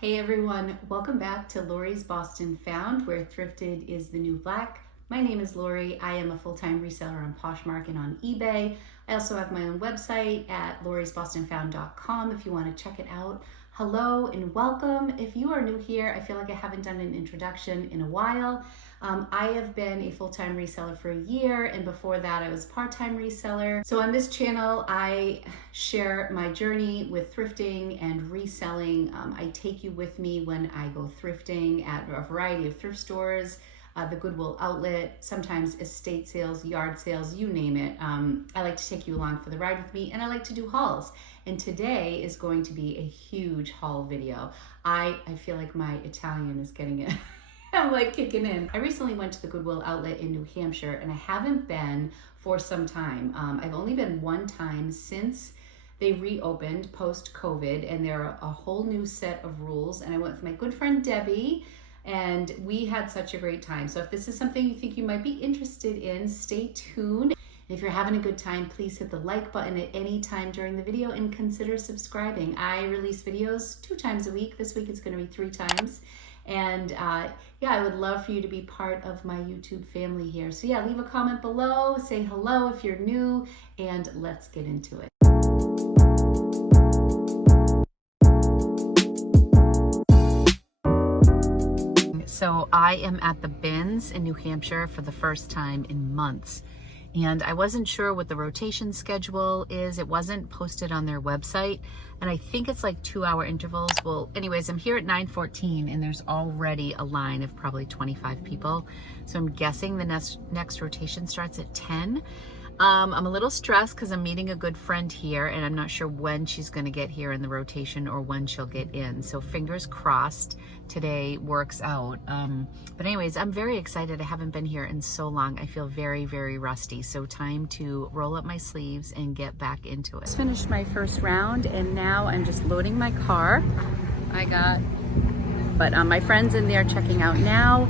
Hey everyone, welcome back to Lori's Boston Found, where thrifted is the new black. My name is Lori. I am a full-time reseller on Poshmark and on eBay. I also have my own website at lorisbostonfound.com if you want to check it out. Hello and welcome. If you are new here, I feel like I haven't done an introduction in a while. I have been a full-time reseller for a year, and before that I was a part-time reseller. So on this channel, I share my journey with thrifting and reselling. I take you with me when I go thrifting at a variety of thrift stores, the Goodwill outlet, sometimes estate sales, yard sales, you name it. I like to take you along for the ride with me, and I like to do hauls. And today is going to be a huge haul video. I feel like my Italian is getting it. I'm like kicking in. I recently went to the Goodwill outlet in New Hampshire, and I haven't been for some time. I've only been one time since they reopened post-COVID, and there are a whole new set of rules. And I went with my good friend Debbie, and we had such a great time. So if this is something you think you might be interested in, stay tuned. If you're having a good time, please hit the like button at any time during the video and consider subscribing. I release videos 2 times a week. This week it's going to be 3 times. And yeah, I would love for you to be part of my YouTube family here. So yeah, leave a comment below, say hello if you're new, and let's get into it. So I am at the BINS in New Hampshire for the first time in months. And I wasn't sure what the rotation schedule is. It wasn't posted on their website. And I think it's like 2-hour intervals. Well, anyways, I'm here at 9:14 and there's already a line of probably 25 people. So I'm guessing the next rotation starts at 10. I'm a little stressed because I'm meeting a good friend here and I'm not sure when she's going to get here in the rotation or when she'll get in. So fingers crossed today works out. But anyways, I'm very excited. I haven't been here in so long. I feel very, very rusty. So time to roll up my sleeves and get back into it. Just finished my first round and now I'm just loading my car. But my friend's in there checking out now.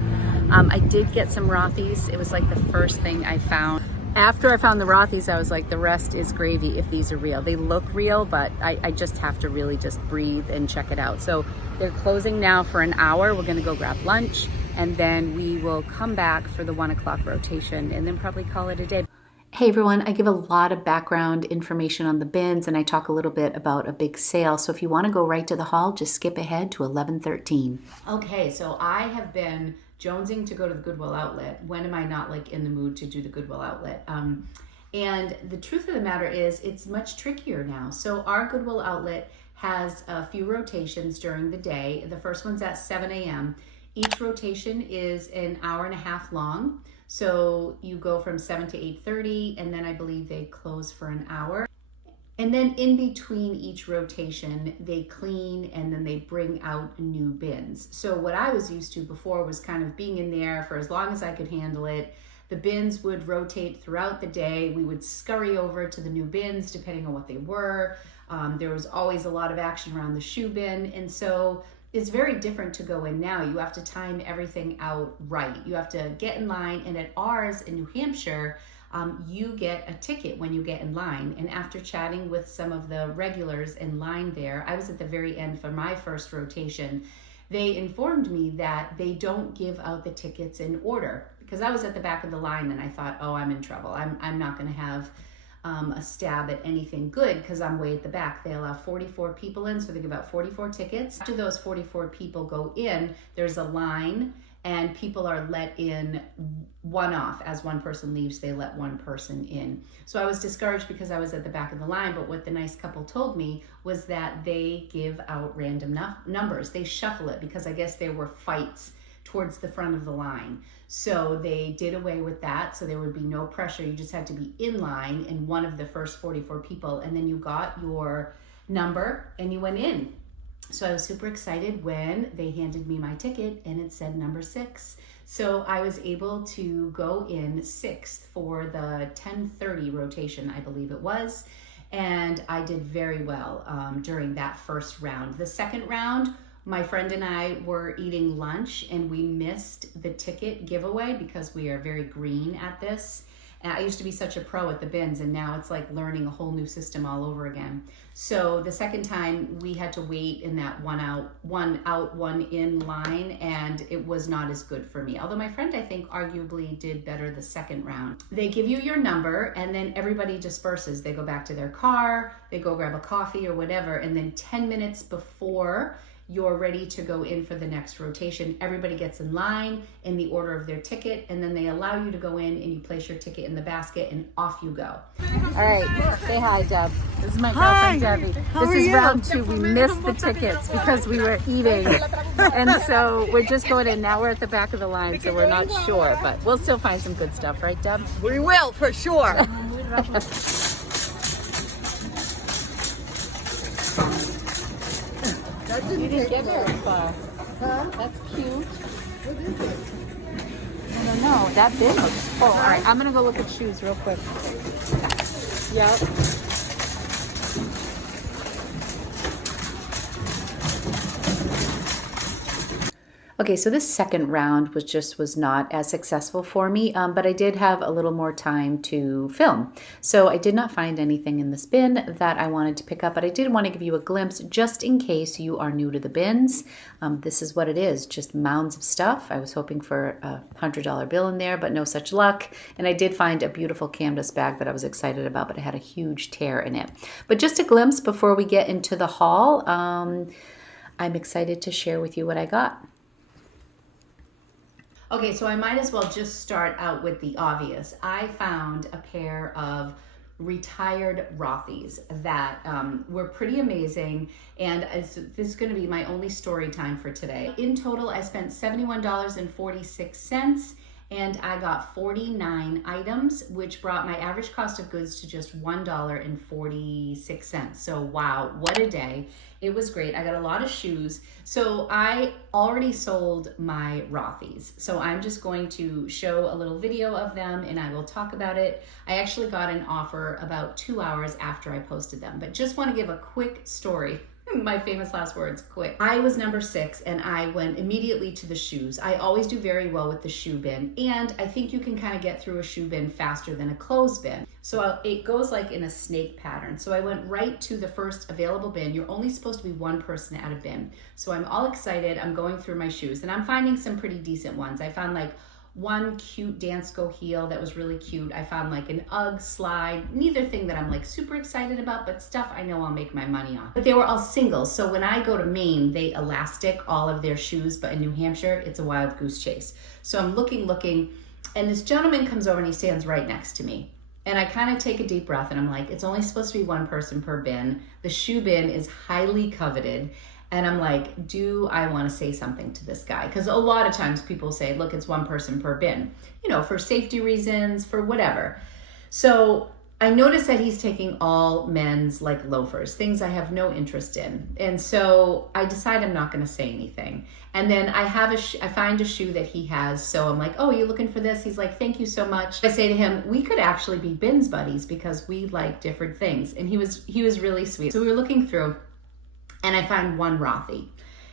I did get some Rothys. It was like the first thing I found. After I found the Rothys, I was like, the rest is gravy if these are real. They look real, but I just have to really just breathe and check it out. So they're closing now for an hour. We're gonna go grab lunch and then we will come back for the 1 o'clock rotation and then probably call it a day. Hey everyone, I give a lot of background information on the BINS and I talk a little bit about a big sale. So if you wanna go right to the haul, just skip ahead to 11:13. Okay, so I have been jonesing to go to the Goodwill outlet. When am I not like in the mood to do the Goodwill outlet? And the truth of the matter is it's much trickier now. So our Goodwill outlet has a few rotations during the day. The first one's at 7 a.m. Each rotation is an hour and a half long. So you go from 7 to 8:30 and then I believe they close for an hour. And then in between each rotation, they clean and then they bring out new bins. So what I was used to before was kind of being in there for as long as I could handle it. The bins would rotate throughout the day. We would scurry over to the new bins depending on what they were. There was always a lot of action around the shoe bin. And so it's very different to go in now. You have to time everything out right. You have to get in line. And at ours in New Hampshire, you get a ticket when you get in line. And after chatting with some of the regulars in line there, I was at the very end for my first rotation. They informed me that they don't give out the tickets in order because I was at the back of the line and I thought, oh, I'm in trouble. I'm not going to have a stab at anything good because I'm way at the back. They allow 44 people in, so they give out 44 tickets. After those 44 people go in, there's a line and people are let in one off. As one person leaves, they let one person in. So I was discouraged because I was at the back of the line, but what the nice couple told me was that they give out random numbers. They shuffle it because I guess there were fights towards the front of the line. So they did away with that. So there would be no pressure. You just had to be in line in one of the first 44 people and then you got your number and you went in. So I was super excited when they handed me my ticket and it said number 6. So I was able to go in 6th for the 10:30 rotation, I believe it was. And I did very well during that first round. The second round, my friend and I were eating lunch and we missed the ticket giveaway because we are very green at this. And I used to be such a pro at the bins, and now it's like learning a whole new system all over again. So the second time we had to wait in that one out, one in line, and it was not as good for me. Although my friend, I think, arguably did better the second round. They give you your number, and then everybody disperses. They go back to their car, they go grab a coffee or whatever, and then 10 minutes before you're ready to go in for the next rotation, everybody gets in line in the order of their ticket, and then they allow you to go in and you place your ticket in the basket and off you go. All right, say hi, Deb. This is my girlfriend, Debbie. This is round 2. We missed the tickets because we were eating. And so we're just going in. Now we're at the back of the line, so we're not sure, but we'll still find some good stuff, right, Deb? We will, for sure. You didn't get very far. Huh? That's cute. What is it? I don't know. That big looks full. All right, I'm gonna go look at shoes real quick. Yep. Okay, so this second round was not as successful for me, but I did have a little more time to film. So I did not find anything in this bin that I wanted to pick up, but I did want to give you a glimpse just in case you are new to the bins. This is what it is, just mounds of stuff. I was hoping for a $100 bill in there, but no such luck. And I did find a beautiful canvas bag that I was excited about, but it had a huge tear in it. But just a glimpse before we get into the haul, I'm excited to share with you what I got. Okay, so I might as well just start out with the obvious. I found a pair of retired Rothys that were pretty amazing, and this is going to be my only story time for today. In total, I spent $71.46, and I got 49 items, which brought my average cost of goods to just $1.46. So wow, what a day. It was great. I got a lot of shoes. So I already sold my Rothys. So I'm just going to show a little video of them and I will talk about it. I actually got an offer about 2 hours after I posted them, but just want to give a quick story. My famous last words, quick. I was number 6 and I went immediately to the shoes. I always do very well with the shoe bin, and I think you can kind of get through a shoe bin faster than a clothes bin. So it goes like in a snake pattern. So I went right to the first available bin. You're only supposed to be one person at a bin. So I'm all excited. I'm going through my shoes and I'm finding some pretty decent ones. I found like one cute Dansko heel that was really cute. I found like an UGG slide, neither thing that I'm like super excited about, but stuff I know I'll make my money on. But they were all singles, so when I go to Maine, they elastic all of their shoes, but in New Hampshire, it's a wild goose chase. So I'm looking, and this gentleman comes over and he stands right next to me. And I kind of take a deep breath and I'm like, it's only supposed to be one person per bin. The shoe bin is highly coveted. And I'm like, do I want to say something to this guy? Because a lot of times people say, look, it's one person per bin, you know, for safety reasons, for whatever. So I noticed that he's taking all men's like loafers, things I have no interest in. And so I decide I'm not going to say anything. And then I find a shoe that he has. So I'm like, oh, you looking for this? He's like, thank you so much. I say to him, we could actually be bins buddies because we like different things. And he was really sweet. So we were looking through, and I find one Rothy.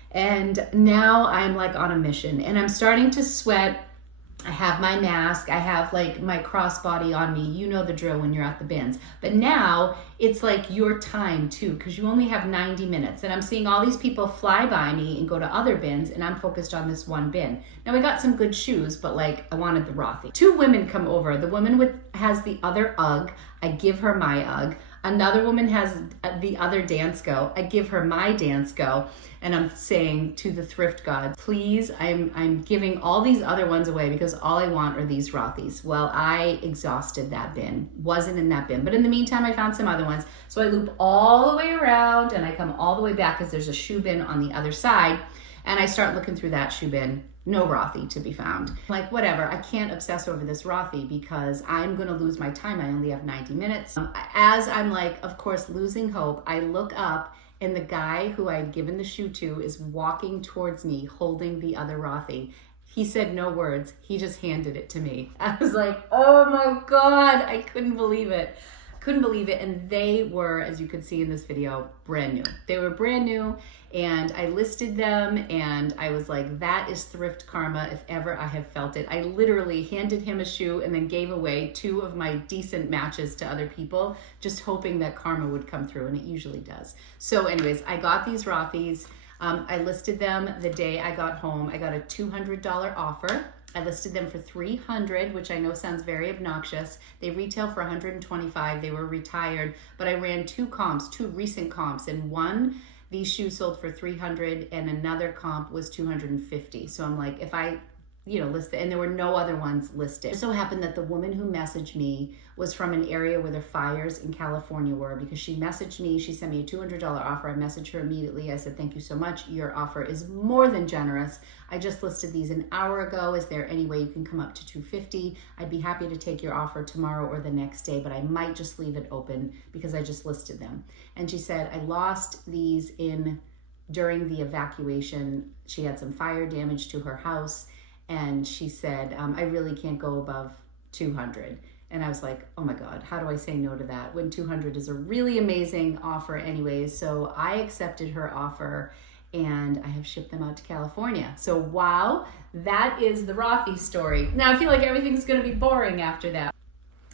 And now I'm like on a mission and I'm starting to sweat. I have my mask. I have like my crossbody on me. You know the drill when you're at the bins. But now it's like your time too, because you only have 90 minutes. And I'm seeing all these people fly by me and go to other bins, and I'm focused on this one bin. Now I got some good shoes, but like I wanted the Rothy. 2 women come over. The woman has the other UGG. I give her my UGG. Another woman has the other Dansko. I give her my Dansko, and I'm saying to the thrift gods, please, I'm giving all these other ones away because all I want are these Rothys. Well, I exhausted that bin, wasn't in that bin. But in the meantime, I found some other ones. So I loop all the way around and I come all the way back because there's a shoe bin on the other side. And I start looking through that shoe bin. No Rothy to be found. Like, whatever, I can't obsess over this Rothy because I'm gonna lose my time. I only have 90 minutes. As I'm like, of course, losing hope, I look up and the guy who I had given the shoe to is walking towards me holding the other Rothy. He said no words, he just handed it to me. I was like, oh my God, I couldn't believe it. couldn't believe it. And they were, as you can see in this video, brand new. They were brand new, and I listed them, and I was like, that is thrift karma if ever I have felt it. I literally handed him a shoe and then gave away 2 of my decent matches to other people, just hoping that karma would come through, and it usually does. So anyways, I got these Rothys. I listed them the day I got home. I got a $200 offer. I listed them for $300, which I know sounds very obnoxious. They retail for $125. They were retired, but I ran 2 comps, 2 recent comps, and one, these shoes sold for $300, and another comp was $250. So I'm like, if I, list it, and there were no other ones listed. It so happened that the woman who messaged me was from an area where the fires in California were, because she messaged me, she sent me a $200 offer. I messaged her immediately. I said, thank you so much. Your offer is more than generous. I just listed these an hour ago. Is there any way you can come up to $250? I'd be happy to take your offer tomorrow or the next day, but I might just leave it open because I just listed them. And she said, I lost these during the evacuation. She had some fire damage to her house. And she said, I really can't go above 200. And I was like, oh my God, how do I say no to that when 200 is a really amazing offer anyways? So I accepted her offer, and I have shipped them out to California. So wow, that is the Rothy story. Now I feel like everything's gonna be boring after that.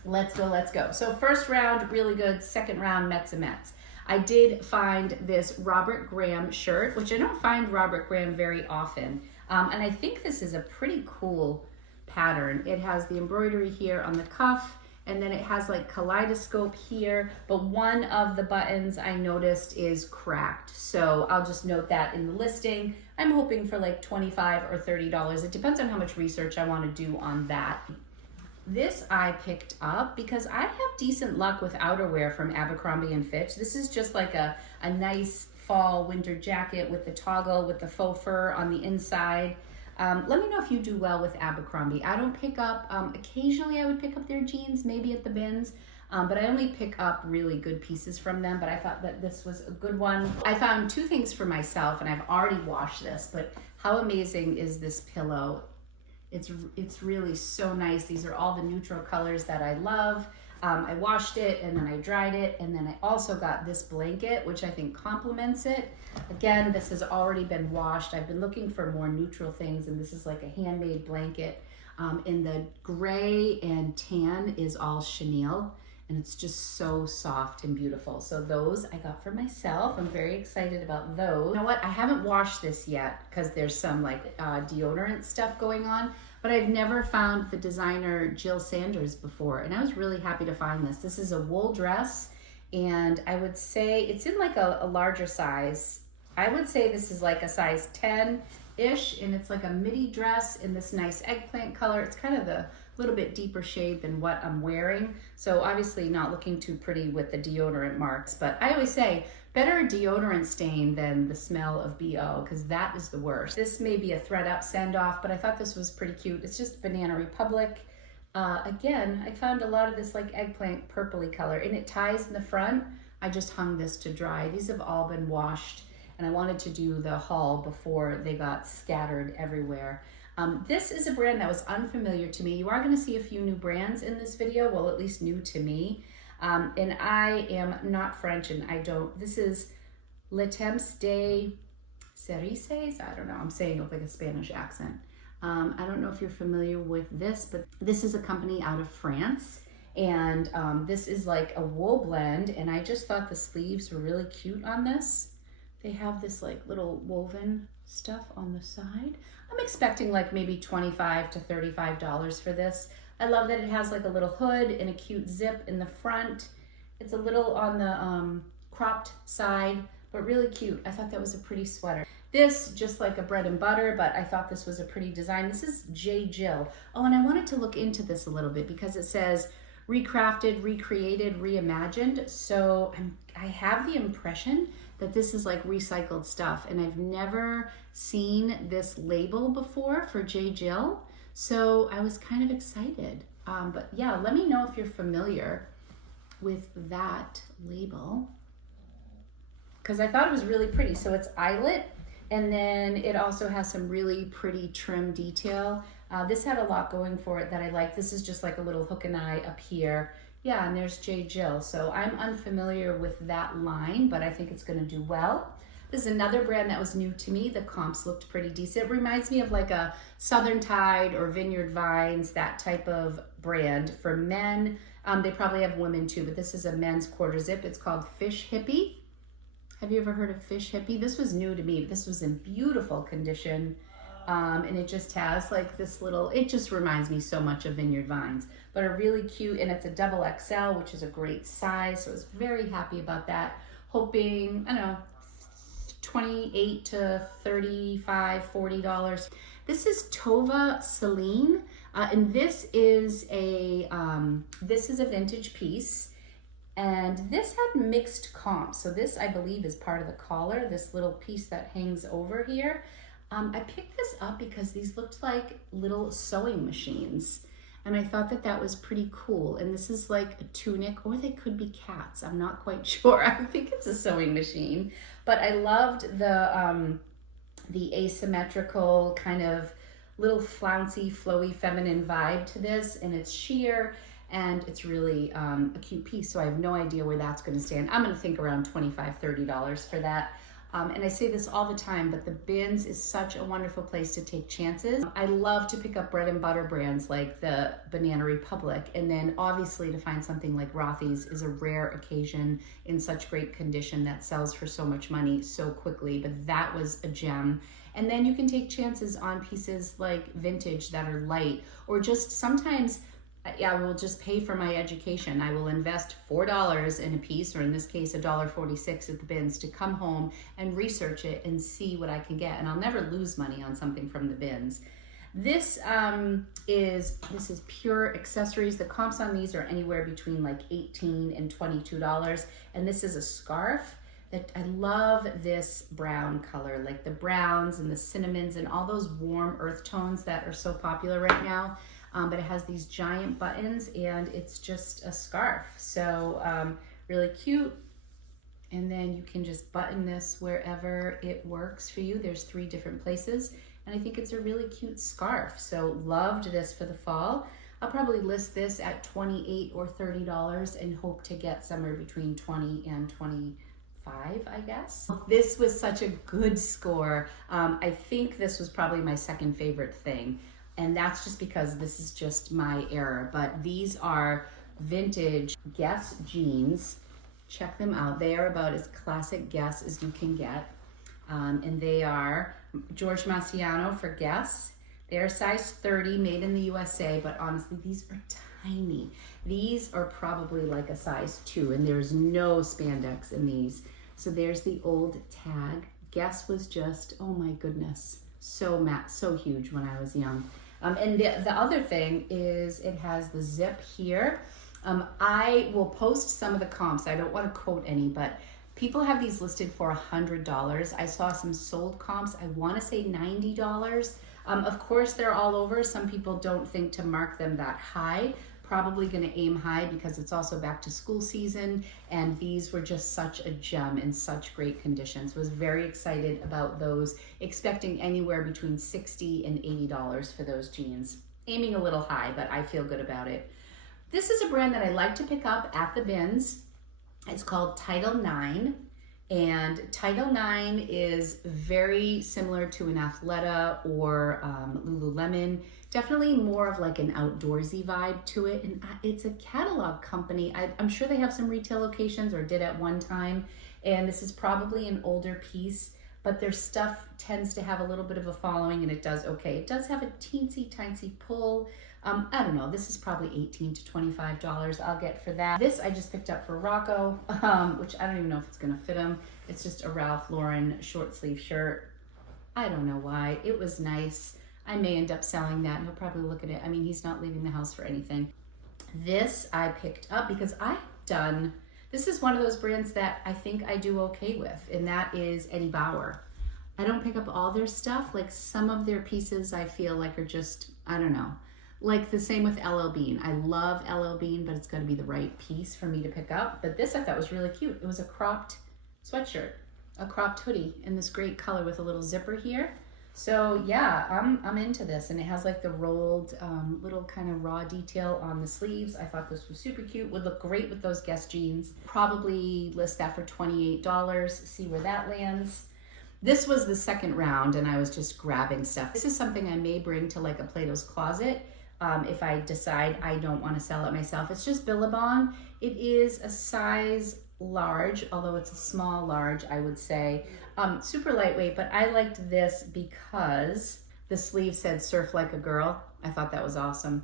Let's go. So first round, really good. Second round, Mets and Mets. I did find this Robert Graham shirt, which I don't find Robert Graham very often. And I think this is a pretty cool pattern. It has the embroidery here on the cuff, and then it has like kaleidoscope here, but one of the buttons I noticed is cracked. So I'll just note that in the listing. I'm hoping for like $25 or $30. It depends on how much research I want to do on that. This I picked up because I have decent luck with outerwear from Abercrombie & Fitch. This is just like a nice fall winter jacket with the toggle with the faux fur on the inside. Let me know if you do well with Abercrombie. I don't pick up, occasionally I would pick up their jeans, maybe at the bins, but I only pick up really good pieces from them, but I thought that this was a good one. I found 2 things for myself, and I've already washed this, but how amazing is this pillow? It's really so nice. These are all the neutral colors that I love. I washed it, and then I dried it, and then I also got this blanket, which I think complements it. Again, this has already been washed. I've been looking for more neutral things, and this is like a handmade blanket. And the gray and tan is all chenille, and it's just so soft and beautiful. So those I got for myself. I'm very excited about those. You know what? I haven't washed this yet because there's some like deodorant stuff going on, but I've never found the designer Jill Sanders before, and I was really happy to find this. This is a wool dress, and I would say it's in like a larger size. I would say this is like a size 10-ish, and it's like a midi dress in this nice eggplant color. It's kind of the little bit deeper shade than what I'm wearing. So obviously not looking too pretty with the deodorant marks, but I always say better a deodorant stain than the smell of BO, because that is the worst. This may be a thread up send off, but I thought this was pretty cute. It's just Banana Republic. Again, I found a lot of this like eggplant purpley color, and it ties in the front. I just hung this to dry. These have all been washed, and I wanted to do the haul before they got scattered everywhere. This is a brand that was unfamiliar to me. You are going to see a few new brands in this video, well, at least new to me. And I am not French, and this is Le Temps des Cerises. I don't know, I'm saying it with like a Spanish accent. I don't know if you're familiar with this, but this is a company out of France, and this is like a wool blend, and I just thought the sleeves were really cute on this. They have this like little woven stuff on the side. I'm expecting like maybe $25 to $35 for this. I love that it has like a little hood and a cute zip in the front. It's a little on the cropped side, but really cute. I thought that was a pretty sweater. This, just like a bread and butter, but I thought this was a pretty design. This is J. Jill. Oh, and I wanted to look into this a little bit because it says recrafted, recreated, reimagined. So I have the impression that this is like recycled stuff, and I've never seen this label before for J. Jill, so I was kind of excited. But yeah, let me know if you're familiar with that label, because I thought it was really pretty. So it's eyelet, and then it also has some really pretty trim detail. This had a lot going for it that I like. This is just like a little hook and eye up here, Yeah, and there's J. Jill. So I'm unfamiliar with that line, but I think it's gonna do well. This is another brand that was new to me. The comps looked pretty decent. It reminds me of like a Southern Tide or Vineyard Vines, that type of brand for men. They probably have women too, but this is a men's quarter zip. It's called Fish Hippie. Have you ever heard of Fish Hippie? This was new to me. This was in beautiful condition. And it just has like this little, it just reminds me so much of Vineyard Vines, but are really cute. And it's a double XL, which is a great size. So I was very happy about that. Hoping, I don't know, $28 to $35, $40. This is Tova Celine, and this is a vintage piece. And this had mixed comps. So this, I believe, is part of the collar, this little piece that hangs over here. I picked this up because these looked like little sewing machines. And I thought that that was pretty cool. And this is like a tunic, or they could be cats. I'm not quite sure. I think it's a sewing machine. But I loved the asymmetrical kind of little flouncy, flowy, feminine vibe to this. And it's sheer. And it's really a cute piece, so I have no idea where that's gonna stand. I'm gonna think around $25, $30 for that. And I say this all the time, but the BINS is such a wonderful place to take chances. I love to pick up bread and butter brands like the Banana Republic, and then obviously to find something like Rothy's is a rare occasion in such great condition that sells for so much money so quickly, but that was a gem. And then you can take chances on pieces like vintage that are light, or just sometimes I will just pay for my education. I will invest $4 in a piece, or in this case, $1.46 at the BINS, to come home and research it and see what I can get. And I'll never lose money on something from the BINS. This is pure accessories. The comps on these are anywhere between like $18 and $22. And this is a scarf that I love, this brown color, like the browns and the cinnamons and all those warm earth tones that are so popular right now. But it has these giant buttons and it's just a scarf. So really cute. And then you can just button this wherever it works for you. There's 3 different places. And I think it's a really cute scarf. So loved this for the fall. I'll probably list this at $28 or $30 and hope to get somewhere between 20 and 25, I guess. This was such a good score. I think this was probably my second favorite thing. And that's just because this is just my era. But these are vintage Guess jeans. Check them out. They are about as classic Guess as you can get. And they are George Marciano for Guess. They are size 30, made in the USA, but honestly, these are tiny. These are probably like a size 2, and there's no spandex in these. So there's the old tag. Guess was just, oh my goodness, so huge when I was young. And the other thing is it has the zip here. I will post some of the comps. I don't want to quote any, but people have these listed for $100. I saw some sold comps, I want to say $90. Of course, they're all over. Some people don't think to mark them that high. Probably going to aim high because it's also back to school season, and these were just such a gem in such great conditions. Was very excited about those, expecting anywhere between $60 and $80 for those jeans. Aiming a little high, but I feel good about it. This is a brand that I like to pick up at the BINS. It's called Title 9, and Title 9 is very similar to an Athleta or Lululemon. Definitely more of like an outdoorsy vibe to it, and it's a catalog company. I'm sure they have some retail locations, or did at one time, and this is probably an older piece, but their stuff tends to have a little bit of a following, and it does okay. It does have a teensy tiny pull. I don't know, this is probably $18 to $25 I'll get for that. This I just picked up for Rocco, which I don't even know if it's gonna fit him. It's just a Ralph Lauren short sleeve shirt. I don't know why, it was nice. I may end up selling that, and he'll probably look at it. I mean, he's not leaving the house for anything. This I picked up because this is one of those brands that I think I do okay with, and that is Eddie Bauer. I don't pick up all their stuff. Like some of their pieces I feel like are just, I don't know. Like the same with LL Bean. I love LL Bean, but it's gotta be the right piece for me to pick up. But this I thought was really cute. It was a cropped sweatshirt, a cropped hoodie in this great color with a little zipper here. So yeah, I'm into this, and it has like the rolled little kind of raw detail on the sleeves. I thought this was super cute. Would look great with those Guess jeans. Probably list that for $28. See where that lands. This was the second round, and I was just grabbing stuff. This is something I may bring to like a Plato's Closet if I decide I don't want to sell it myself. It's just Billabong. It is a size large, although it's a small large, I would say. Super lightweight, but I liked this because the sleeve said surf like a girl. I thought that was awesome.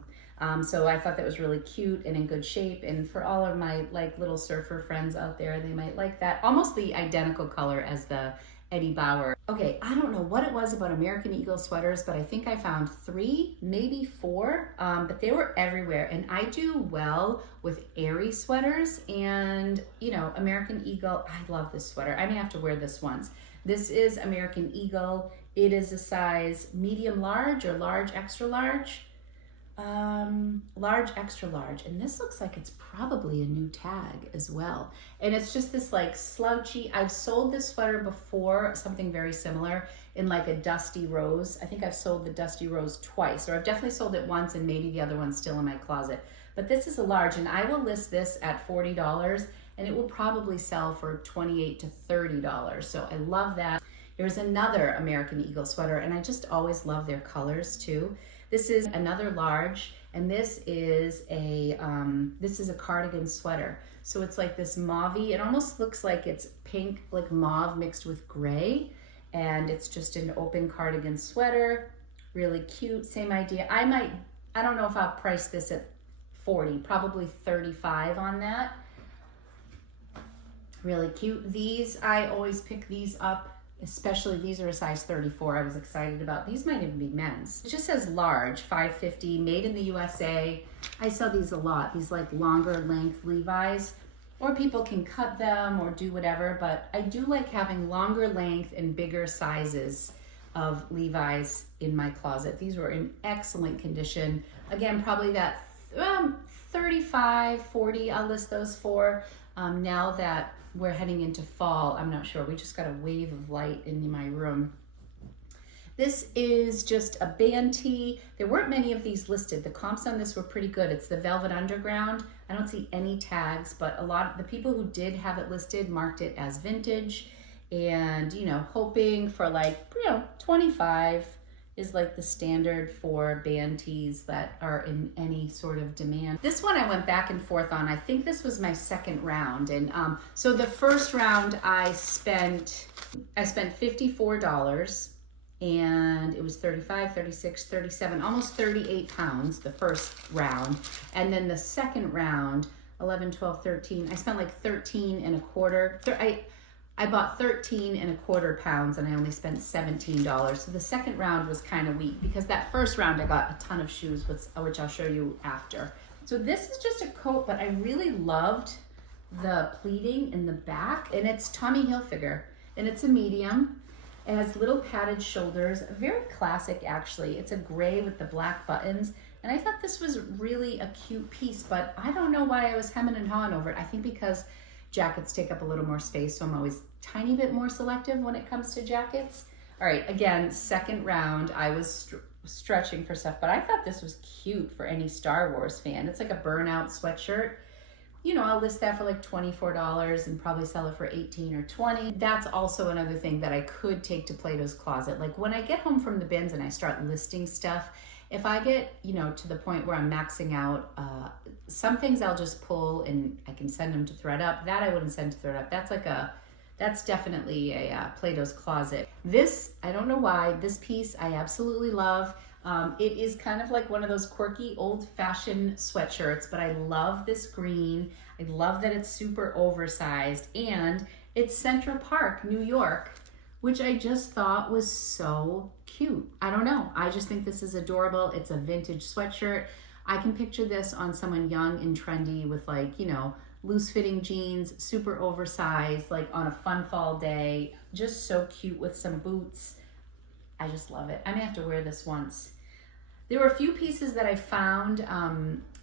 So I thought that was really cute and in good shape. And for all of my like little surfer friends out there, they might like that. Almost the identical color as the Eddie Bauer. Okay, I don't know what it was about American Eagle sweaters, but I think I found 3, maybe 4, but they were everywhere. And I do well with airy sweaters, and you know, American Eagle, I love this sweater. I may have to wear this once. This is American Eagle. It is a size medium large or large extra large. Large extra large, and this looks like it's probably a new tag as well. And it's just this like slouchy, I've sold this sweater before, something very similar in like a dusty rose. I think I've sold the dusty rose twice, or I've definitely sold it once, and maybe the other one's still in my closet. But this is a large, and I will list this at $40, and it will probably sell for $28 to $30. So I love that. There's another American Eagle sweater, and I just always love their colors too. This is another large, and this is a cardigan sweater. So it's like this mauvey. It almost looks like it's pink, like mauve mixed with gray, and it's just an open cardigan sweater. Really cute. Same idea. I don't know if I'll price this at 40, probably 35 on that. Really cute. These, I always pick these up. Especially these are a size 34. I was excited about. These might even be men's. It just says large, $5.50, made in the USA. I sell these a lot, these like longer length Levi's, or people can cut them or do whatever, but I do like having longer length and bigger sizes of Levi's in my closet. These were in excellent condition. Again, probably that 35, 40, I'll list those for. Now that we're heading into fall, I'm not sure. We just got a wave of light in my room. This is just a band tee. There weren't many of these listed. The comps on this were pretty good. It's the Velvet Underground. I don't see any tags, but a lot of the people who did have it listed marked it as vintage, and you know, hoping for like, you know, 25 is like the standard for band tees that are in any sort of demand. This one I went back and forth on. I think this was my second round. And so the first round I spent $54, and it was 35, 36, 37, almost 38 pounds the first round. And then the second round, 11, 12, 13, I spent like 13 and a quarter. I bought 13 and a quarter pounds, and I only spent $17. So the second round was kind of weak, because that first round I got a ton of shoes, which I'll show you after. So this is just a coat, but I really loved the pleating in the back, and it's Tommy Hilfiger, and it's a medium. It has little padded shoulders, very classic actually. It's a gray with the black buttons, and I thought this was really a cute piece, but I don't know why I was hemming and hawing over it. I think because jackets take up a little more space, so I'm always tiny bit more selective when it comes to jackets. All right, again, second round, I was stretching for stuff, but I thought this was cute for any Star Wars fan. It's like a Burnout Sweatshirt. You know, I'll list that for like $24 and probably sell it for 18 or 20. That's also another thing that I could take to Plato's Closet. Like when I get home from the bins and I start listing stuff, if I get, you know, to the point where I'm maxing out, some things I'll just pull and I can send them to ThredUp. That I wouldn't send to ThredUp. That's definitely a Plato's Closet. This, I don't know why, this piece I absolutely love. It is kind of like one of those quirky old-fashioned sweatshirts, but I love this green. I love that it's super oversized, and it's Central Park, New York, which I just thought was so cute. I don't know. I just think this is adorable. It's a vintage sweatshirt. I can picture this on someone young and trendy with like, you know, loose-fitting jeans, super oversized, like on a fun fall day. Just so cute with some boots. I just love it. I may have to wear this once. There were a few pieces that I found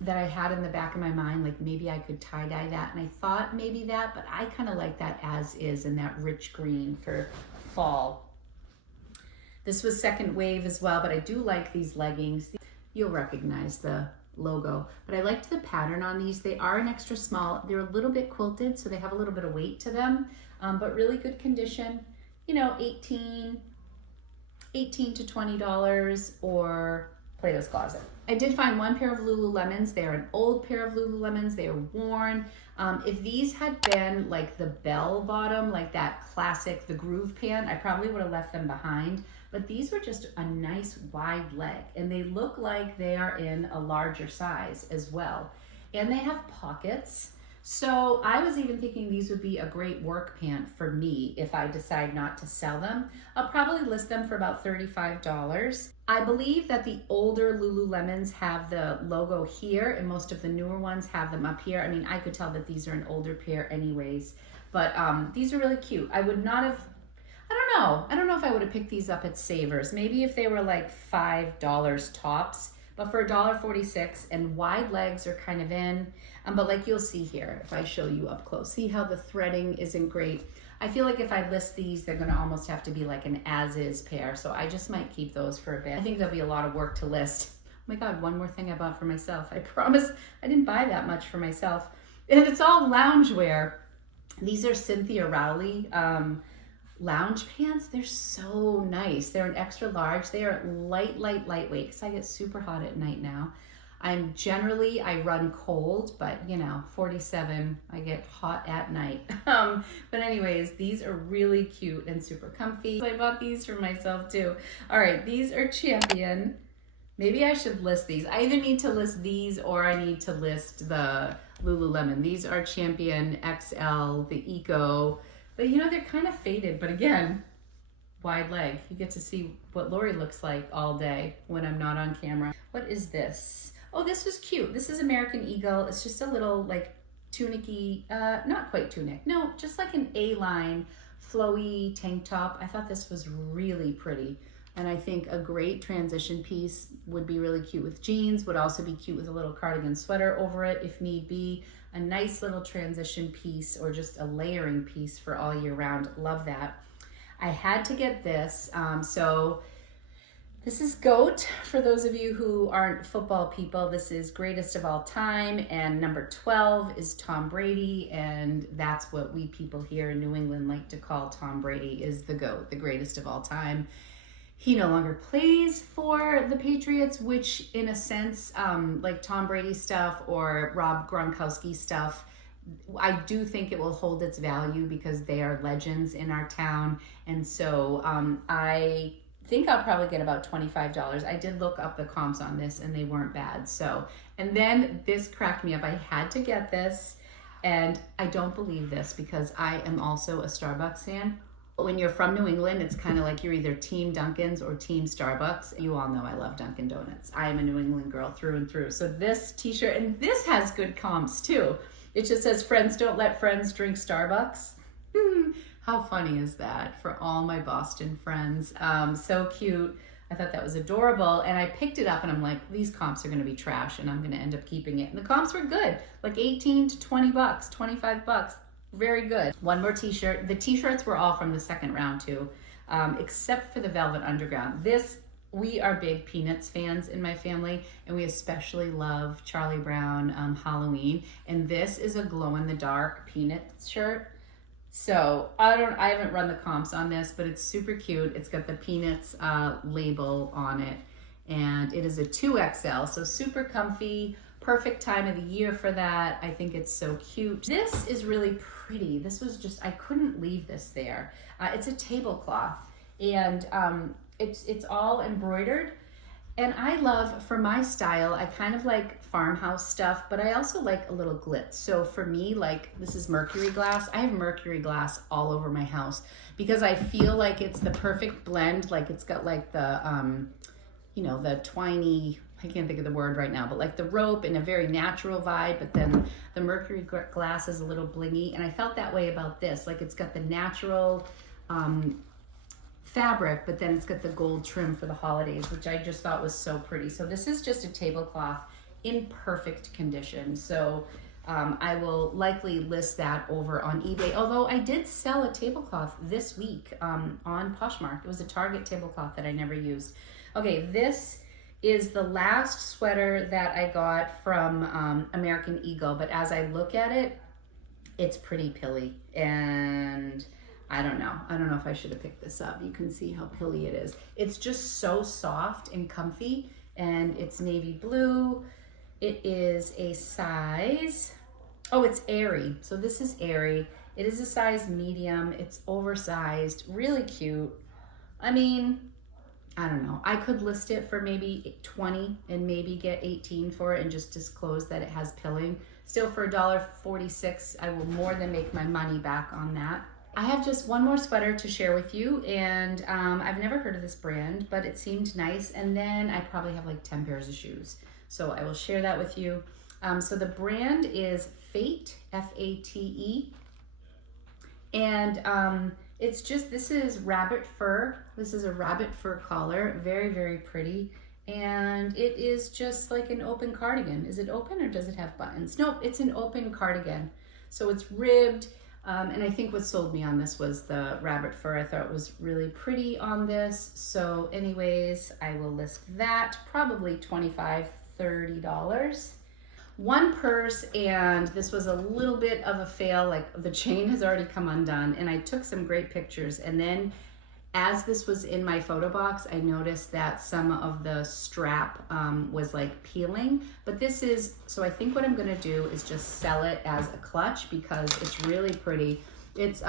that I had in the back of my mind, like maybe I could tie-dye that, and I thought maybe that, but I kind of like that as is in that rich green for fall. This was second wave as well, but I do like these leggings. You'll recognize the logo, but I liked the pattern on these. They are an extra small. They're a little bit quilted, so they have a little bit of weight to them, but really good condition. You know, $18 to $20, or Plato's Closet. I did find one pair of Lululemons. They're an old pair of Lululemons. They are worn. If these had been like the bell bottom, like that classic, the groove pant, I probably would have left them behind. But these were just a nice wide leg, and they look like they are in a larger size as well. And they have pockets. So I was even thinking these would be a great work pant for me if I decide not to sell them. I'll probably list them for about $35. I believe that the older Lululemons have the logo here, and most of the newer ones have them up here. I mean, I could tell that these are an older pair anyways, but these are really cute. I would not have, I don't know if I would have picked these up at Savers. Maybe if they were like $5 tops, but for $1.46, and wide legs are kind of in. But like you'll see here, if I show you up close, see how the threading isn't great. I feel like if I list these, they're gonna almost have to be like an as-is pair. So I just might keep those for a bit. I think there'll be a lot of work to list. Oh my God, one more thing I bought for myself. I promise I didn't buy that much for myself. And it's all loungewear. These are Cynthia Rowley lounge pants. They're so nice. They're an extra large. They are lightweight because I get super hot at night now. I run cold, but you know, 47, I get hot at night. But anyways, these are really cute and super comfy. So I bought these for myself too. All right, these are Champion. Maybe I should list these. I either need to list these or I need to list the Lululemon. These are Champion XL, the Eco. But you know, they're kind of faded, but again, wide leg. You get to see what Lori looks like all day when I'm not on camera. What is this? Oh, this was cute. This is American Eagle. It's just a little like tunicky, not quite tunic. No, just like an A-line flowy tank top. I thought this was really pretty. And I think a great transition piece would be really cute with jeans, would also be cute with a little cardigan sweater over it if need be. A nice little transition piece or just a layering piece for all year round. Love that. I had to get this. So this is GOAT. For those of you who aren't football people, this is greatest of all time. And number 12 is Tom Brady. And that's what we people here in New England like to call Tom Brady, is the GOAT, the greatest of all time. He no longer plays for the Patriots, which in a sense, like Tom Brady stuff or Rob Gronkowski stuff, I do think it will hold its value because they are legends in our town. And so I think I'll probably get about $25. I did look up the comps on this and they weren't bad. So, and then this cracked me up. I had to get this, and I don't believe this because I am also a Starbucks fan. When you're from New England, it's kind of like you're either Team Dunkin's or Team Starbucks. You all know I love Dunkin' Donuts. I am a New England girl through and through. So this t-shirt, and this has good comps too. It just says, friends don't let friends drink Starbucks. How funny is that for all my Boston friends? So cute. I thought that was adorable. And I picked it up and I'm like, these comps are gonna be trash and I'm gonna end up keeping it. And the comps were good, like 18 to 20 bucks, 25 bucks. Very good. One more t-shirt. The t-shirts were all from the second round too, except for the Velvet Underground. We are big Peanuts fans in my family, and we especially love Charlie Brown Halloween. And this is a glow-in-the-dark Peanuts shirt. So I haven't run the comps on this, but it's super cute. It's got the Peanuts label on it, and it is a 2XL, so super comfy. Perfect time of the year for that. I think it's so cute. This is really pretty. This was just, I couldn't leave this there. It's a tablecloth, and it's all embroidered. And I love, for my style, I kind of like farmhouse stuff, but I also like a little glitz. So for me, like, this is mercury glass. I have mercury glass all over my house because I feel like it's the perfect blend. Like it's got like the, the twiny, I can't think of the word right now, but like the rope and a very natural vibe, but then the mercury glass is a little blingy. And I felt that way about this. Like it's got the natural fabric, but then it's got the gold trim for the holidays, which I just thought was so pretty. So this is just a tablecloth in perfect condition. So I will likely list that over on eBay, although I did sell a tablecloth this week on Poshmark. It was a Target tablecloth that I never used. Okay, this is the last sweater that I got from American Eagle, but as I look at it, it's pretty pilly, and I don't know if I should have picked this up. You can see how pilly it is. It's just so soft and comfy, and it's navy blue. It is a size, oh, it's airy. So this is airy. It is a size medium. It's oversized, really cute. I mean, I don't know. I could list it for maybe 20 and maybe get 18 for it and just disclose that it has pilling. Still, for $1.46, I will more than make my money back on that. I have just one more sweater to share with you, and I've never heard of this brand, but it seemed nice. And then I probably have like 10 pairs of shoes. So I will share that with you. So the brand is Fate, F-A-T-E. And it's just, this is rabbit fur. This is a rabbit fur collar, very, very pretty. And it is just like an open cardigan. Is it open or does it have buttons? Nope, it's an open cardigan. So it's ribbed. And I think what sold me on this was the rabbit fur. I thought it was really pretty on this. So anyways, I will list that, probably $25, $30. One purse, and this was a little bit of a fail, like the chain has already come undone, and I took some great pictures, and then as this was in my photo box, I noticed that some of the strap was like peeling, but this is, so I think what I'm gonna do is just sell it as a clutch because it's really pretty. It's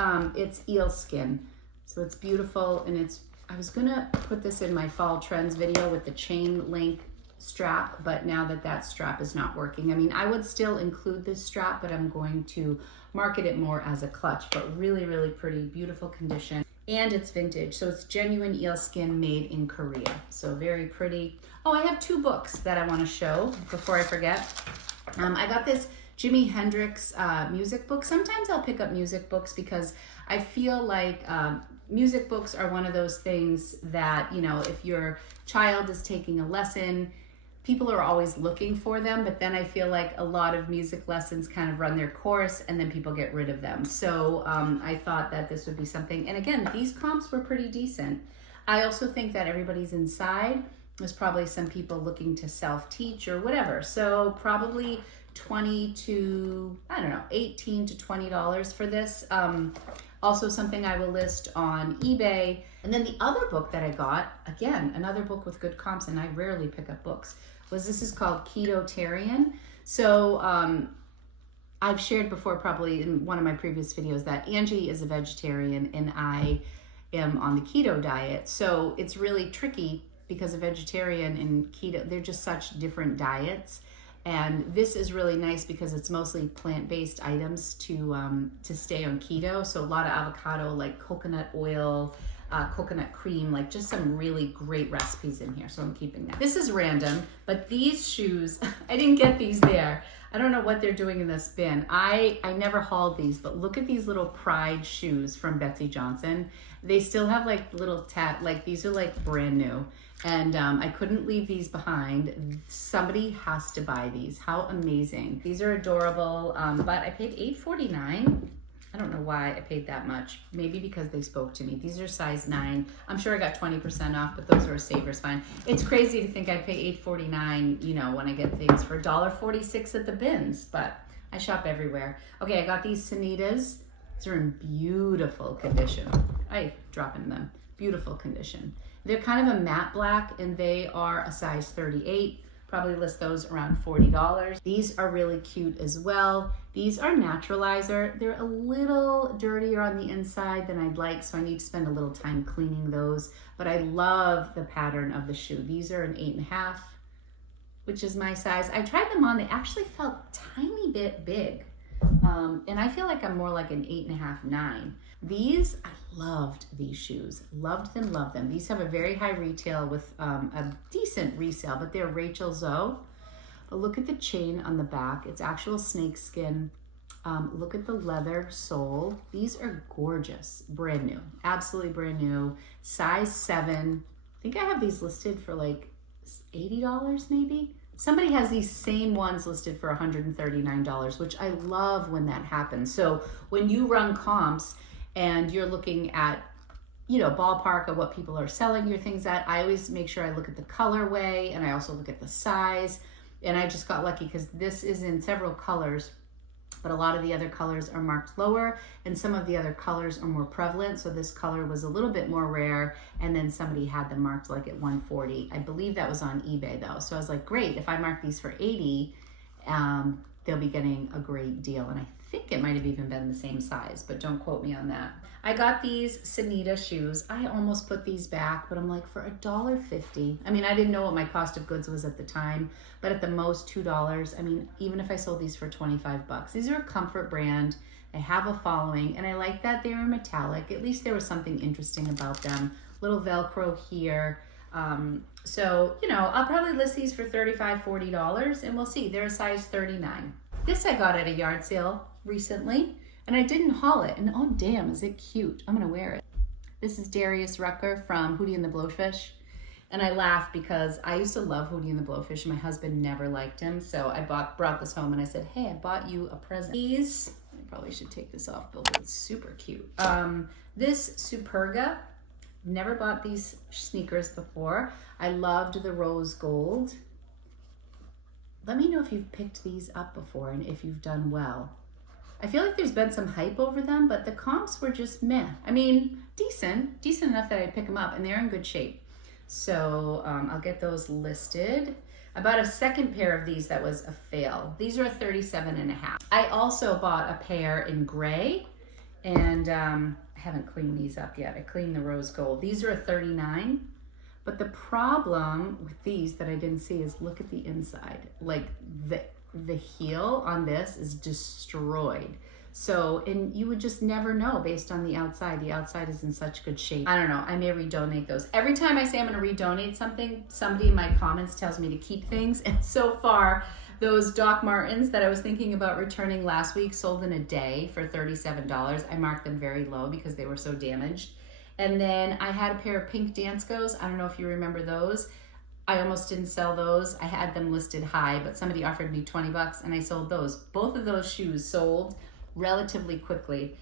eel skin, so it's beautiful, and I was gonna put this in my fall trends video with the chain link strap, but now that strap is not working. I mean, I would still include this strap, but I'm going to market it more as a clutch, but really, really pretty, beautiful condition. And it's vintage, so it's genuine eel skin made in Korea. So very pretty. Oh, I have two books that I want to show before I forget. I got this Jimi Hendrix music book. Sometimes I'll pick up music books because I feel like music books are one of those things that, you know, if your child is taking a lesson, people are always looking for them, but then I feel like a lot of music lessons kind of run their course and then people get rid of them. So I thought that this would be something. And again, these comps were pretty decent. I also think that everybody's inside. There's probably some people looking to self-teach or whatever. So probably $20 to, I don't know, $18 to $20 for this. Also something I will list on eBay. And then the other book that I got, again, another book with good comps, and I rarely pick up books, this is called Ketotarian. So I've shared before, probably in one of my previous videos, that Angie is a vegetarian and I am on the keto diet. So it's really tricky because a vegetarian and keto, they're just such different diets. And this is really nice because it's mostly plant-based items to stay on keto. So a lot of avocado, like coconut oil, coconut cream, like just some really great recipes in here. So I'm keeping that. This is random, but these shoes, I didn't get these there. I don't know what they're doing in this bin. I never hauled these, but look at these little Pride shoes from Betsy Johnson. They still have like little like these are like brand new. And I couldn't leave these behind. Somebody has to buy these. How amazing. These are adorable, but I paid $8.49. I don't know why I paid that much. Maybe because they spoke to me. These are size 9. I'm sure I got 20% off, but those are a saver's find. It's crazy to think I pay $8.49, you know, when I get things for $1.46 at the BINS, but I shop everywhere. Okay, I got these Sanitas. These are in beautiful condition. I drop in them. Beautiful condition. They're kind of a matte black and they are a size 38. Probably list those around $40. These are really cute as well. These are naturalizer. They're a little dirtier on the inside than I'd like, so I need to spend a little time cleaning those. But I love the pattern of the shoe. These are an 8.5, which is my size. I tried them on. They actually felt a tiny bit big. And I feel like I'm more like an 8.5, 9. These, I loved these shoes. Loved them, loved them. These have a very high retail with a decent resale, but they're Rachel Zoe. But look at the chain on the back. It's actual snake skin. Look at the leather sole. These are gorgeous. Brand new. Absolutely brand new. Size 7. I think I have these listed for like $80 maybe. somebody has these same ones listed for $139, which I love when that happens. So when you run comps and you're looking at, you know, ballpark of what people are selling your things at, I always make sure I look at the colorway and I also look at the size. And I just got lucky because this is in several colors, but a lot of the other colors are marked lower and some of the other colors are more prevalent. So this color was a little bit more rare, and then somebody had them marked like at 140. I believe that was on eBay though. So I was like, great, if I mark these for 80, they'll be getting a great deal. And I think it might have even been the same size, but don't quote me on that. I got these Sanita shoes. I almost put these back, but I'm like, for $1.50. I mean, I didn't know what my cost of goods was at the time, but at the most $2. I mean, even if I sold these for 25 bucks, these are a comfort brand. They have a following, and I like that they were metallic. At least there was something interesting about them. Little Velcro here. So, you know, I'll probably list these for $35, $40, and we'll see. They're a size 39. This I got at a yard sale recently, and I didn't haul it. And oh damn, is it cute. I'm gonna wear it. This is Darius Rucker from Hootie and the Blowfish. And I laugh because I used to love Hootie and the Blowfish, and my husband never liked him. So I brought this home and I said, hey, I bought you a present. These, I probably should take this off, but it's super cute. This Superga, never bought these sneakers before. I loved the rose gold. Let me know if you've picked these up before and if you've done well. I feel like there's been some hype over them, but the comps were just meh. I mean, decent enough that I'd pick them up, and they're in good shape. So I'll get those listed. I bought a second pair of these that was a fail. These are a 37.5. I also bought a pair in gray, and I haven't cleaned these up yet. I cleaned the rose gold. These are a 39. But the problem with these that I didn't see is look at the inside. Like the heel on this is destroyed. So, and you would just never know based on the outside. The outside is in such good shape. I don't know, I may redonate those. Every time I say I'm gonna redonate something, somebody in my comments tells me to keep things. And so far, those Doc Martens that I was thinking about returning last week sold in a day for $37. I marked them very low because they were so damaged. And then I had a pair of pink Danskos. I don't know if you remember those. I almost didn't sell those. I had them listed high, but somebody offered me 20 bucks and I sold those. Both of those shoes sold relatively quickly.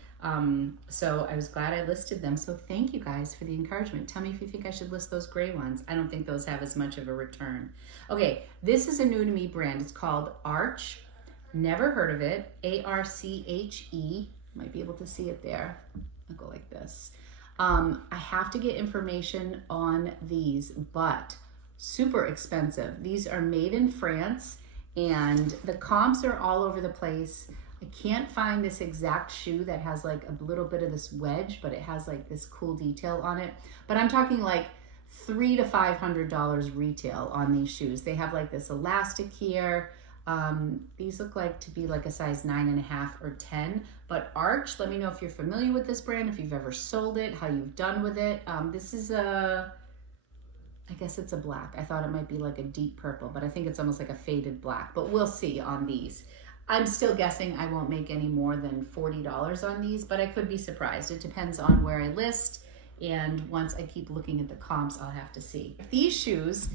So I was glad I listed them. So thank you guys for the encouragement. Tell me if you think I should list those gray ones. I don't think those have as much of a return. Okay, this is a new to me brand. It's called Arch. Never heard of it. A-R-C-H-E. Might be able to see it there. I'll go like this. I have to get information on these, but super expensive. These are made in France and the comps are all over the place. I can't find this exact shoe that has like a little bit of this wedge, but it has like this cool detail on it. But I'm talking like $300 to $500 retail on these shoes. They have like this elastic here. These look like to be like a size 9.5 or 10, but Arch, let me know if you're familiar with this brand, if you've ever sold it, how you've done with it. This is I guess it's a black. I thought it might be like a deep purple, but I think it's almost like a faded black, but we'll see on these. I'm still guessing I won't make any more than $40 on these, but I could be surprised. It depends on where I list, and once I keep looking at the comps, I'll have to see. These shoes,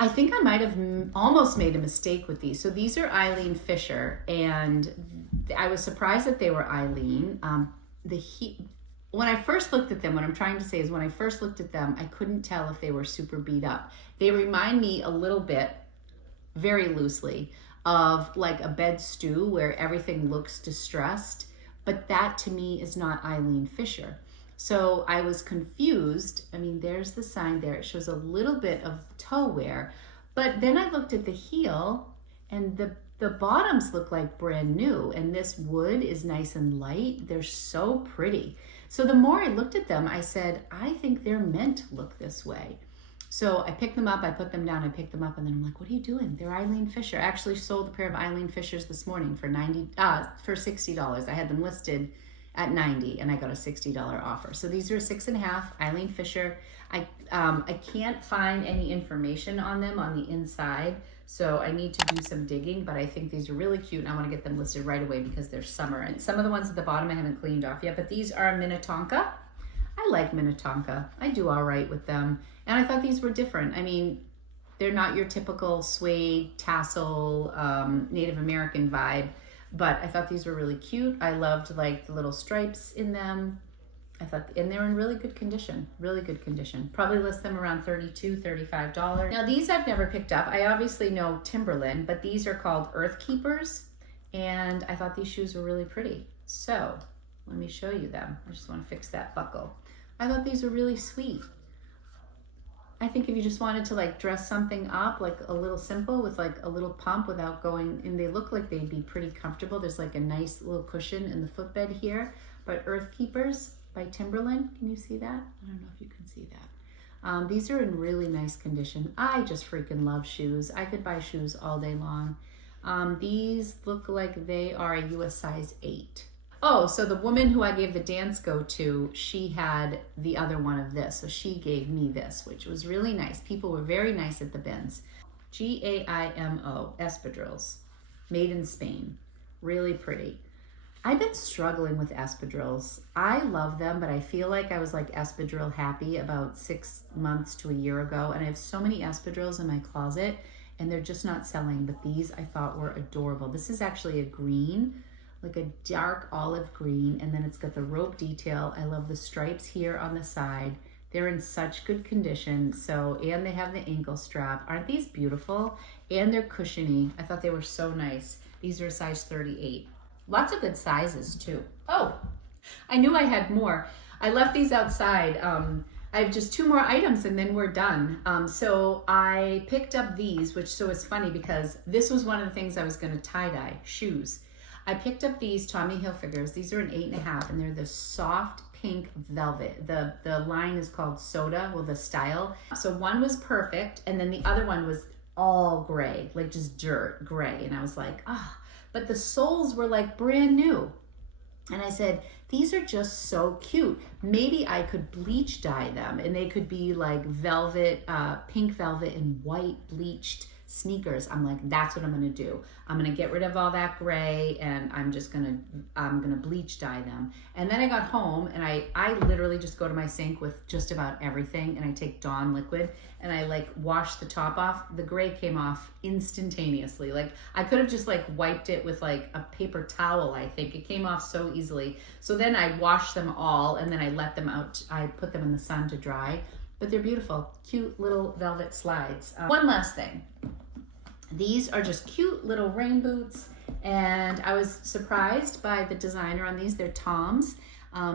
I think I might have almost made a mistake with these. So these are Eileen Fisher, and I was surprised that they were Eileen. When I first looked at them, what I'm trying to say is when I first looked at them, I couldn't tell if they were super beat up. They remind me a little bit, very loosely, of like a bed stew where everything looks distressed, but that to me is not Eileen Fisher. So I was confused. I mean, there's the sign there. It shows a little bit of toe wear, but then I looked at the heel and the bottoms look like brand new, and this wood is nice and light. They're so pretty. So the more I looked at them, I said, I think they're meant to look this way. So I picked them up, I put them down, I picked them up, and then I'm like, what are you doing? They're Eileen Fisher. I actually sold a pair of Eileen Fishers this morning for $60. I had them listed at $90 and I got a $60 offer. So these are 6.5 Eileen Fisher. I can't find any information on them on the inside, so I need to do some digging, but I think these are really cute and I want to get them listed right away because they're summer. And some of the ones at the bottom I haven't cleaned off yet, but these are Minnetonka. I like Minnetonka. I do all right with them. And I thought these were different. I mean, They're not your typical suede, tassel, Native American vibe, but I thought these were really cute. I loved like the little stripes in them. I thought, and they're in really good condition, really good condition. Probably list them around $32, $35. Now these I've never picked up. I obviously know Timberland, but these are called Earth Keepers, and I thought these shoes were really pretty. So let me show you them. I just want to fix that buckle. I thought these were really sweet. I think if you just wanted to like dress something up, like a little simple with like a little pump without going, and they look like they'd be pretty comfortable. There's like a nice little cushion in the footbed here, but Earth Keepers by Timberland. Can you see that? I don't know if you can see that. These are in really nice condition. I just freaking love shoes. I could buy shoes all day long. These look like they are a US size 8. Oh, so the woman who I gave the dance go to, she had the other one of this. So she gave me this, which was really nice. People were very nice at the bins. GAIMO, espadrilles, made in Spain. Really pretty. I've been struggling with espadrilles. I love them, but I feel like I was like espadrille happy about 6 months to a year ago. And I have so many espadrilles in my closet and they're just not selling. But these I thought were adorable. This is actually a green, like a dark olive green. And then it's got the rope detail. I love the stripes here on the side. They're in such good condition. So, and they have the ankle strap. Aren't these beautiful? And they're cushiony. I thought they were so nice. These are a size 38. Lots of good sizes too. Oh, I knew I had more. I left these outside. I have just 2 more items and then we're done. So I picked up these, which so is funny because this was one of the things I was gonna tie-dye, shoes. I picked up these Tommy Hilfigers. These are an 8.5 and they're the soft pink velvet. The line is called Soda, well the style. So one was perfect and then the other one was all gray, like just dirt gray. And I was like, ah. But the soles were like brand new. And I said, these are just so cute. Maybe I could bleach dye them and they could be like velvet, pink velvet and white bleached sneakers. I'm like, that's what I'm gonna do. I'm gonna get rid of all that gray and I'm gonna bleach dye them. And then I got home and I literally just go to my sink with just about everything and I take Dawn liquid and I like wash the top off. The gray came off instantaneously. Like I could have just like wiped it with like a paper towel, I think. It came off so easily. So then I washed them all and then I let them out. I put them in the sun to dry, but they're beautiful, cute little velvet slides. One last thing. These are just cute little rain boots and I was surprised by the designer on these. They're Toms,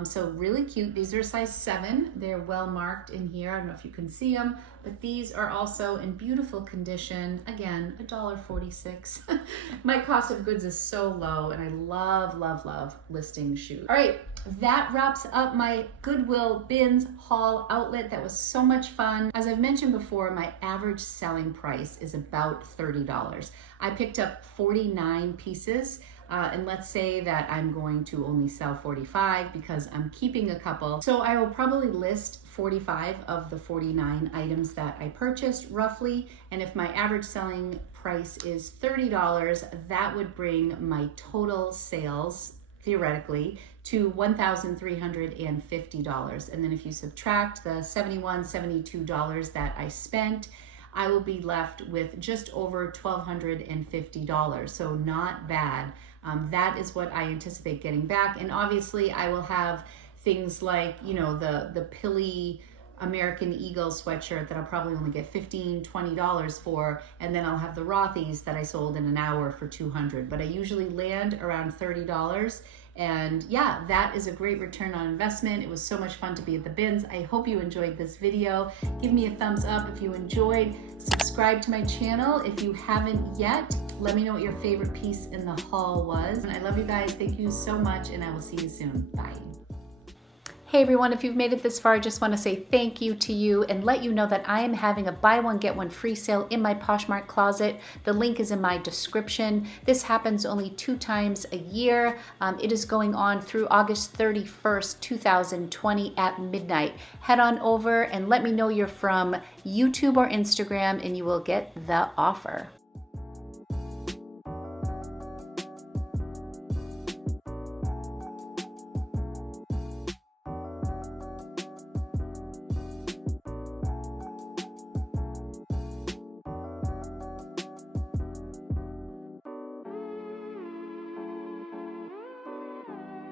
so really cute. These are size 7. They're well marked in here. I don't know if you can see them, but these are also in beautiful condition. Again, $1.46. My cost of goods is so low and I love, love, love listing shoes. All right, that wraps up my Goodwill BINS haul outlet. That was so much fun. As I've mentioned before, my average selling price is about $30. I picked up 49 pieces. And let's say that I'm going to only sell 45 because I'm keeping a couple. So I will probably list 45 of the 49 items that I purchased roughly. And if my average selling price is $30, that would bring my total sales theoretically to $1,350. And then if you subtract the $71, $72 that I spent, I will be left with just over $1,250. So not bad. That is what I anticipate getting back. And obviously I will have things like, you know, the pilly American Eagle sweatshirt that I'll probably only get $15, $20 for. And then I'll have the Rothys that I sold in an hour for $200. But I usually land around $30. And yeah, that is a great return on investment. It was so much fun to be at the bins. I hope you enjoyed this video. Give me a thumbs up if you enjoyed. Subscribe to my channel if you haven't yet. Let me know what your favorite piece in the haul was. And I love you guys. Thank you so much, and I will see you soon. Bye. Hey everyone, if you've made it this far, I just want to say thank you to you and let you know that I am having a buy one, get one free sale in my Poshmark closet. The link is in my description. This happens only 2 times a year. It is going on through August 31st, 2020 at midnight. Head on over and let me know you're from YouTube or Instagram and you will get the offer.